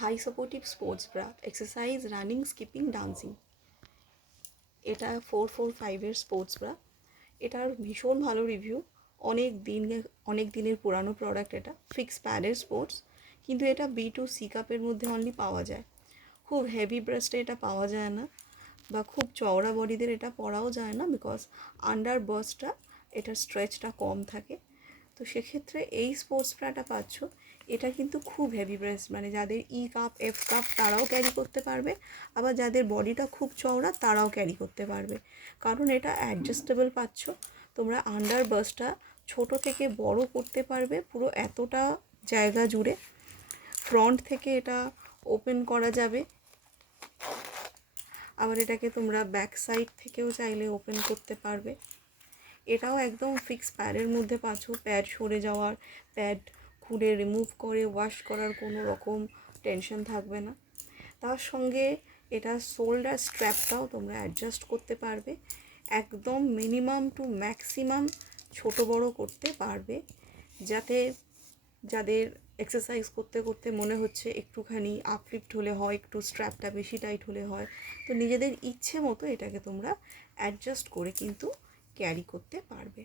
High supportive sports bra, exercise, running, skipping, dancing. এটা 445-এর sports bra. এটার ভীষণ ভালো রিভিউ। অনেক দিনের পুরানো প্রোডাক্ট। এটা ফিক্স প্যাডের স্পোর্টস, কিন্তু এটা B2C কাপের মধ্যে অনলি পাওয়া যায়। খুব হেভি ব্রেস্টে এটা পাওয়া যায় না, বা খুব চওড়া বডিদের এটা পরাও যায় না, বিকজ আন্ডার বার্সটা এটার স্ট্রেচটা কম থাকে। তো সেক্ষেত্রে এই স্পোর্টস ব্রাটা পাচ্ছ। এটা কিন্তু খুব হেভি ব্রেস্ট, মানে যাদের কাপ, F কাপ তারাও ক্যারি করতে পারবে, আবার যাদের বডিটা খুব চওড়া তারাও ক্যারি করতে পারবে, কারণ এটা অ্যাডজাস্টেবল পাচ্ছ। তোমরা আন্ডার বার্সটা ছোট থেকে বড় করতে পারবে পুরো এতটা জায়গা জুড়ে। ফ্রন্ট থেকে এটা ওপেন করা যাবে, আবার এটাকে তোমরা ব্যাক সাইড থেকেও চাইলে ওপেন করতে পারবে। এটাও একদম ফিক্স প্যাডের মধ্যে পাচ্ছ। প্যাড সরে যাওয়ার, প্যাড খুলে রিমুভ করে ওয়াশ করার কোনো রকম টেনশন থাকবে না। তার সঙ্গে এটা শোল্ডার স্ট্র্যাপটাও তোমরা অ্যাডজাস্ট করতে পারবে, একদম মিনিমাম টু ম্যাক্সিমাম ছোট বড় করতে পারবে, যাতে যাদের এক্সারসাইজ করতে করতে মনে হচ্ছে একটুখানি আপলিফ্ট হলে হয়, একটু স্ট্র্যাপটা বেশি টাইট হলে হয়, তো নিজেদের ইচ্ছে মতো এটাকে তোমরা অ্যাডজাস্ট করে কিন্তু ক্যারি করতে পারবে।